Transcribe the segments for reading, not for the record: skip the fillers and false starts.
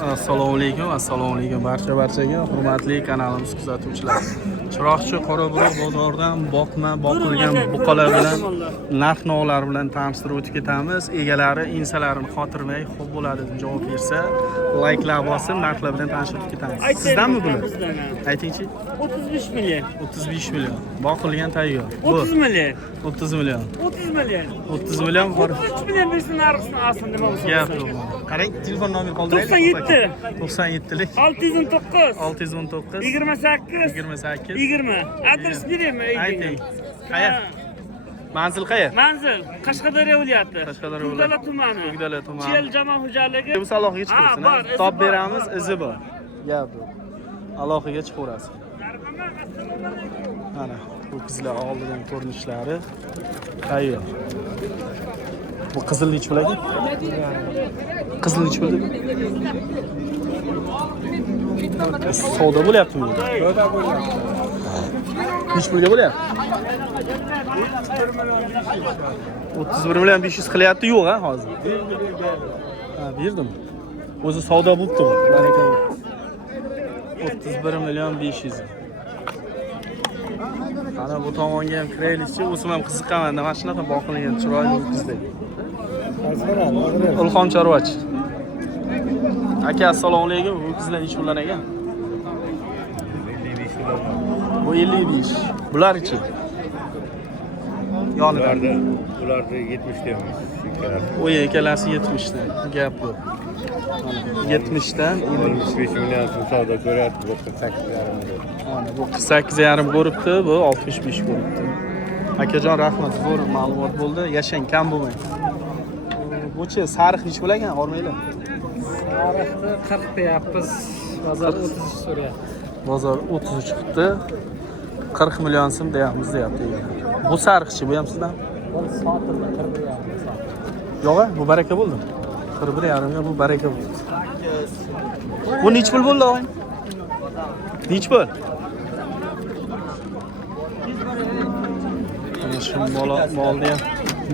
Assalomu alaykum barchaga hurmatli kanalimiz kuzatuvchilari. Chiroqchi Qorabuloq bozoridan boqilgan buqalar bilan narx-navolar bilan tanishtirib o'tib ketamiz. Egalari insalarini xotirmay xo'p bo'ladi deb javob bersa, layklar bosib, narxlar bilan tanishib o'tib ketamiz. Sizdanmi bular? Aytingchi. 35 million. 35 million. Boqilgan tayyor. 30 million. 30 million. 30 million. 30 million. 33 million bersin narxini olsin nima bo'lsa. Gap yo'q. Qarang, telefon nomer qoldiraylik. 97lik 619 619 28 28 20. Adres beraymi? Ayting. Qayer? Manzil qayer? Manzil Qashqadaryo viloyati. Qashqadaryo Tugdala tumani. Tugdala tumani. Chel jamoat xo'jaligi. Bu alohida chiqarsin. Top beramiz, izi bor. Gap yo'q. Alohiga chiqarasiz. Mana bu qizlar oldidan ko'rinishlari tayyor. Bu qizil nech pul ekan? Qizil nech pul dedi? Savdo bo'lyaptimi? Savdo bo'lyapti. Nech pulga bo'lyapti? 31 million 500 qilyapti, yo'q ha hozir. Ha, berdim. O'zi savdo bo'libdi. Baraka. 31 million 500. Ana bu tomonga ham kiraylikchi, o'zim ham qiziqaman. Mana shunaqa boqilgan chiroyli qizdek. Ilhom Chorvachi. Aka, assalomu alaykum. Bu qizlar nech pullar ekan? 55 million. Bu 55. Bular-chi? Yonilarda. Ularda 70 deymiz. O'y, ikkalasi 70 dan. Gap yo'q. 70 dan 55 million savdo ko'ryapti, bu 48,5 million. Mana bu 48,5 ko'ribdi, bu 65 ko'ribdi. Akajon, rahmat, zo'r ma'lumot bo'ldi. Yashang, kam bo'lmang. Bu-chi sariq nech pul ekan, olmaylar? Sariqni 40 deyapmiz. Bozor 30 so'rayapti. Bozor 30 chiqdi. 40 million so'm deyapti. Bu sariqchi, bu ham sizdan? Bu sotildi 41,5. Yo'q, bu baraka bo'ldi. 41,5 ga bu baraka bo'ldi. Bu nech pul bo'ldi, o'g'il? Nech pul? Mana shu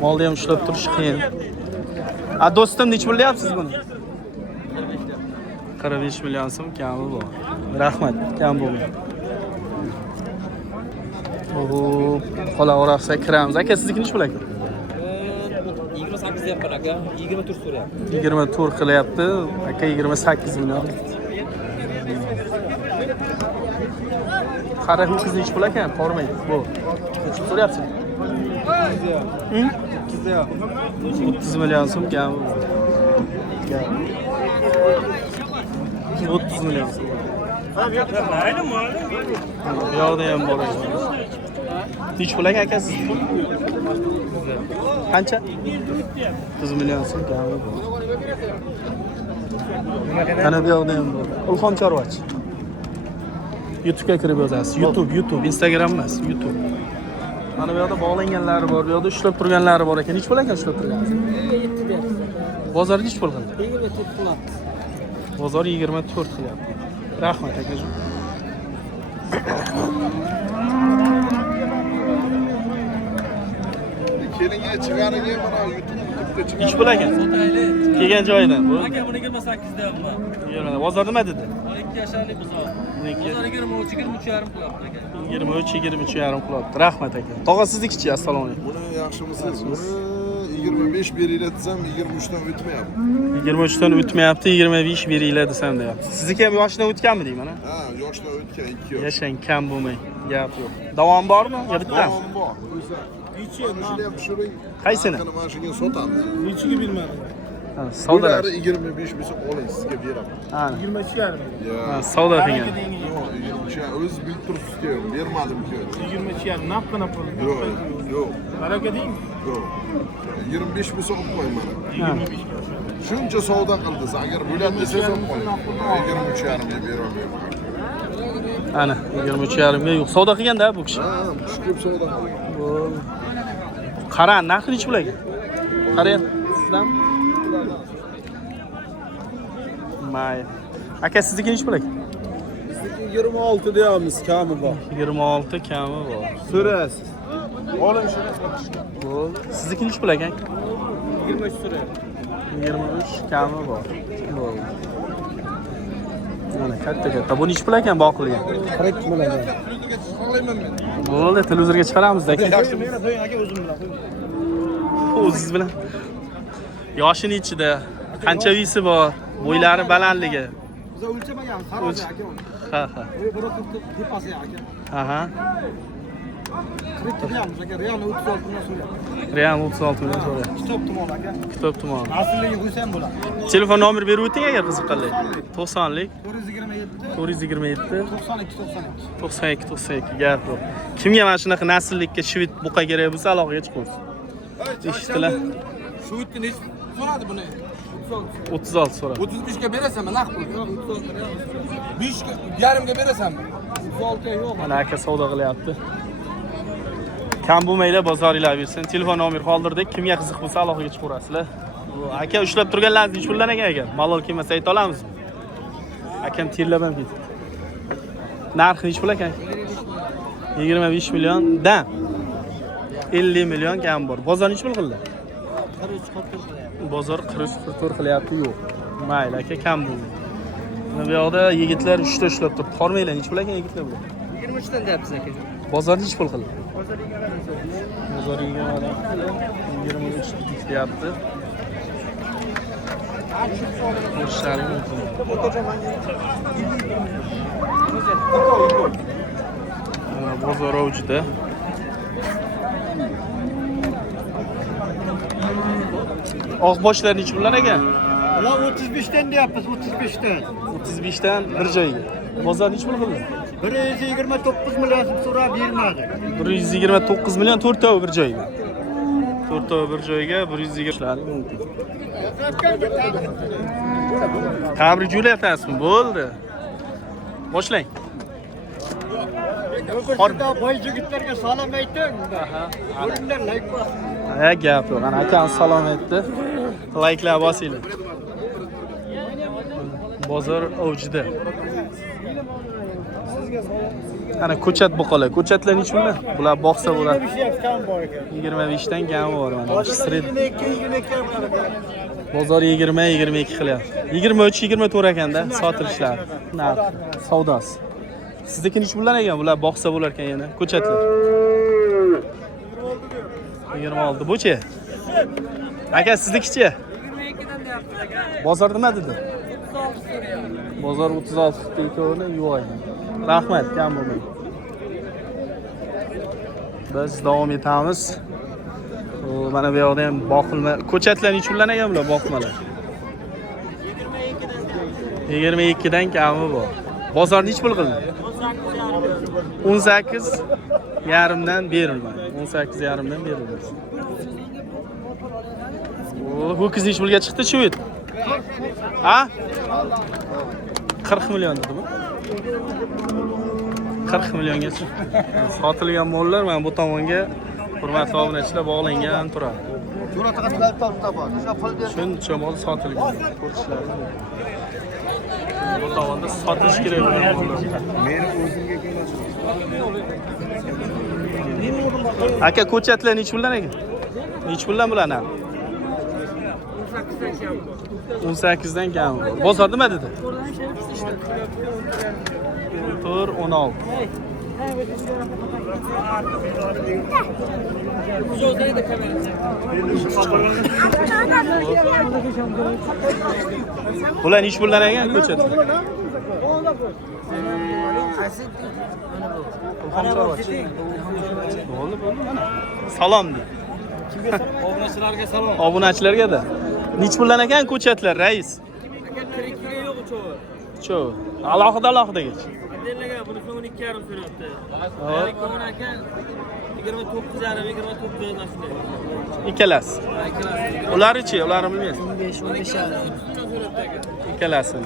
molni ham ushlab turish qiyin. A do'stim, nech pul deyapsiz buni? 45 million so'm kami bor. Rahmat, kam bo'lmang. Bu qolaversa kiramiz. Aka, sizniki nech pul ekan? 28 deyapman aka, 24 so'rayapti. 24 qilyapti. Aka 28 million. Qara bu qiz nech pul ekan? Qormaydi. Bu. Nech pul so'rayapsiz? 30 million so'm kami bor. 30 million so'm. Bu yoqda ham bor ekan. Nech pul ekan aka siz? Qancha? 30 million so'm kami bor. Mana bu yoqda ham bor. Ilhom Chorvachi. YouTube'ga kirib yozasiz. YouTube, Instagram emas, YouTube. Mana bu yoqda bog'langanlari bor, bu yoqda ushlab turganlari bor ekan. Nech pul ekan ushlab turgan? 7 deyapti. Bozor nech pul qildi? 24 qilyapti. Bozor 24 qilyapti. Rahmat akajon. Kelinga chiqariga mana YouTube'ga chiqar. Nech pul ekan? Kelgan joyidan bu. Aka buni 28 deyapman. Yo'q, bozor nima dedi? 2 yasharli bozor. Bozor 23 23,5 qilyapti aka. 23,5 qilyapti. Rahmat aka. Tog'a siznikichi, assalomu alaykum. Buni yaxshimisiz? Buni 25 beringlar desam 23 dan o'tmayapti. 23 dan o'tmayapti, 25 beringlar desam deyapti. Sizniki ham yoshdan o'tganmi deyman, ha? Ha, yoshdan o'tgan 2 yosh. Yashang, kam bo'lmang. Gap yo'q. Davom bormi? Yo bittami? Davom bor. Necha shuni ham tushiring. Qaysini? Mana shunga sotamiz. Nechiga bilmadim. Ha, savdolar. 25 bo'lsa oling, sizga beraman. Ha. 22,5. Ha, savdo qilgan. Yo'q, 23. O'z bilib turibsiz-ku, bermadim-ku. 22,5 napqina pul. Yo'q. Baraka deng. Yo'q. 25 bo'lsa olib qo'yman. 25 ga. Shuncha savdo qildingiz. Agar bo'ladi desangiz olib qo'ying. 23,5 ga beraman. Ana, 23,5 ga yo'q. Savdo qilganda bu kishi. Ha, tushib savdo qilgan. Bu qara, narxi nech pul ekan? Qarayapsiz sizdan? Mayli. Aka, sizniki nech pul ekan? Bizniki 26 deyamiz, kami bor. 26 kami bor. So'rasiz. Oling shuni. Bu sizniki nech pul ekan? 23 so'rayapti. 23 kami bor. Bo'ldi. Mana katta. Bu nechi pul ekan boqilgan? 40 million. Bo'ldi, televizorga chiqaramiz aka. Yaxshi meni qo'ying aka o'zim bilan qo'ying. O'zingiz bilan. Yoshini ichida qancha visi bor, bo'ylari balandligi. Biz o'lchamagan, qaror aka. Ha. Bir tepasi aka. Aha. 40 million aka, real 36 million so'rayapti. Real 36 million so'rayapti. Kitob tomon aka. Kitob tomon. Asliga qo'ysam bo'ladi. Telefon nomeri berib o'ting agar qiziqqanlar. 90lik 427 92 92 gap yo'q. Kimga mana shunaqa nasllikka shvit buqa kerak bo'lsa aloqaga chiqamiz. Eshitdilar. Shu itni nech so'radi buni? 36 so'radi. 35 ga berasanmi? Naq pul. 5 ga yarimga berasanmi? 36 ga yo'q. Mana aka savdo qilyapti. Kam bo'lmaylar, bozoringlar bersin. Telefon nomeri qoldirdik. Kimga qiziq bo'lsa aloqaga chiqaverasizlar. Aka ushlab turganlaringiz nech puldan ekan? Malol kelmasa ayta olamizmi? Akam terlab ham ketdi. Narxi nech pul ekan? 25 milliondan 50 million kam bor. Bozor nech pul qildi? 43-44 Bozor 44 qilyapti, yo'q. Mayli aka, kam bo'ldi. Mana bu yoqda yigitlar 3 ta ushlab turibdi. Qormanglar, nech pul ekan yigitlar bu? 23 dan deyapsiz aka. Bozor nech pul qildi? Bozor 23 deyapti. Ko'rishlari mumkin. Mana bozor avjida. Oqboshlar nech puldan ekan? Ular 35 dan deyapmiz, 35 dan. 35 dan bir joyga. Bozor nech pul qildi? 129 million so'rab bermadi. 129 million 4 ta bir joyga. 4 ta bir joyga 120 ishlari mumkin. Tabrik jo'latasizmi? Bo'ldi. Boshlang. Qorda boy yigitlarga salom ayting. O'rinlar layk bos. Ha, gap yo'q. Ana akam salom aytdi. Layklar bosinglar. Bozor avjida. Ana ko'chat boqalar. Ko'chatlar nech puldan? Bular boqsa bo'ladi. 25 dan kami bor mana. Sred. Bozor 20-22 qilyapti. 23-24 ekanda sotilishlar. Narx, savdosi. Sizniki nech puldan ekan? Bular boqsa bo'lar ekan yana. Ko'chatlar. 26. Bu-chi? Aka siznikichi? 22 dan deyapsiz aka. Bozor nima dedi? 36 so'rayapti. Bozor 36 ikkovini yuvoy. Rahmat, kam bo'lmang. Biz davom etamiz. Mana bu yoqda ham boqilma. Ko'chatlar nech puldan ekan bular boqmalar? 22 dan kami bor. Bozor nech pul qildi? 18 yarimdan berilmadi. 18 yarimdan berilmadi. Ho'kiz nech pulga chiqdi shu it? Ha? 40 million dedimi? 40 milliongacha. Sotilgan mollar mana bu tomonga hurmatli obunachilar bog'langan turadi. Shuncha mol sotilgan. Ko'rishlari mumkin. Bu tomonda sotish kerak bo'lgan mollar. Meni o'zimga keladi. Aka ko'chatlar nech puldan ekan? Nech puldan bularni? 18 dan kam. Bozor nima dedi? 16. Bular nech puldan ekan ko'chatlar? Salom de. Obunachilarga salom. Obunachilarga-da. Nech puldan ekan ko'chatlar, rais? Aka 40 ga yo'q uchovi. Cho, alohida gech. Berlagan buni so'ng 2,5 so'rayapti. Aka 29,5 29 dan shunday. Ikkalasi. Ikkalasi. Ularchi, ularni bilmaysiz. 15 so'rayapti aka. Ikkalasi.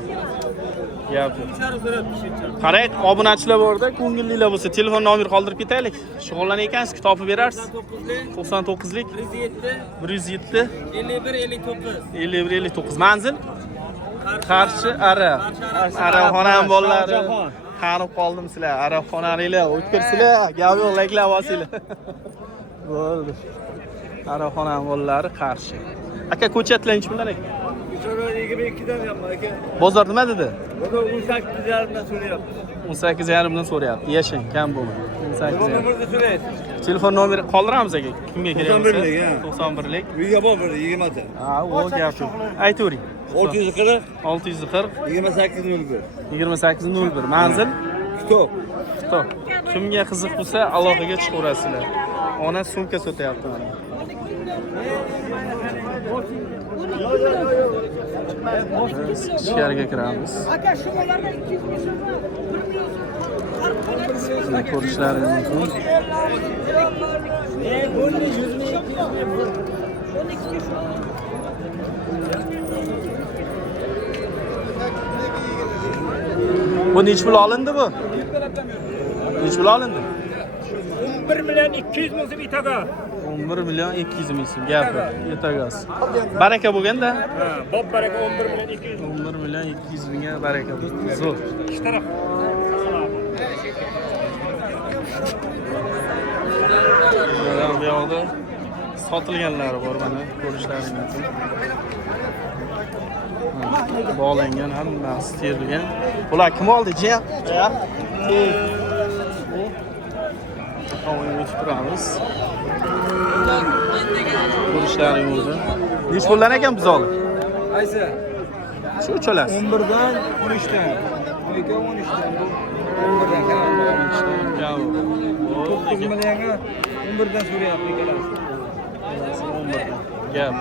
Gap. 3,5 so'rayapti shuncha. Qarang, obunachilar borda, ko'ngillilar bo'lsa, telefon nomeri qoldirib ketaylik. Shug'ullanayotgansiz, topib berarsiz. 99lik 107 51 59. Manzil? Qarshi Ara. Araxonam bolalari. Tanib qoldim sizlar. Araxonaringlar, o'tkirsizlar. Gap yo'q, layklar bosinglar. Bo'ldi. Araxonam bolalari Qarshi. Aka ko'chatlar nech puldan ekan? 22'den yapma. Bozor nima dedi? O da 18,5'dan so'rayapti. 18,5 dan so'rayapti. Yashang, kam bo'lmang. 18,5. Nomerni so'raydi. Telefon nomeri qoldiramiz aka. Kimga kerak bo'lsa? 91 lik, ha. 91 lik. Uyga bor bir 20 ta. Ha, u gap yo'q. Aytavering. 640 640 2801. 2801. Manzil Kitob. Xitoy. Kimga qiziq bo'lsa, aloqaga chiqaverasizlar. Ona sumka sotyapti mana. Biz ichkariga kiramiz. Aka shu bolalardan 200 ming so'm, 1 Buni ko'rishlaringiz mumkin. bo'ldi 100 ming 12 ming Bu nechi pul olindi bu? Nechi pul olindi? 11 million 200 ming so'm itaga. 11 million 200 ming so'm gapi. Yetagasi. Baraka bo'lganda? Ha, bob baraka 11 million 200. 11 million 200 mingga baraka bo'ldi. Zo'r. İki taraf. Bu yoqda sotilganlari bor mana ko'rishlaringiz mumkin. Bog'langan, hammasi terilgan. Bular kim oldi, jiyan? Havoga o'tib turamiz. Ko'rishlaringiz o'zi. Nech puldan ekan biz olib? Qaysi? Shu uchalasi. 11dan 13dan. Aka 13dan. 11dan Gap. 9 millionga 11dan so'rayapti ikkalasi. Gap.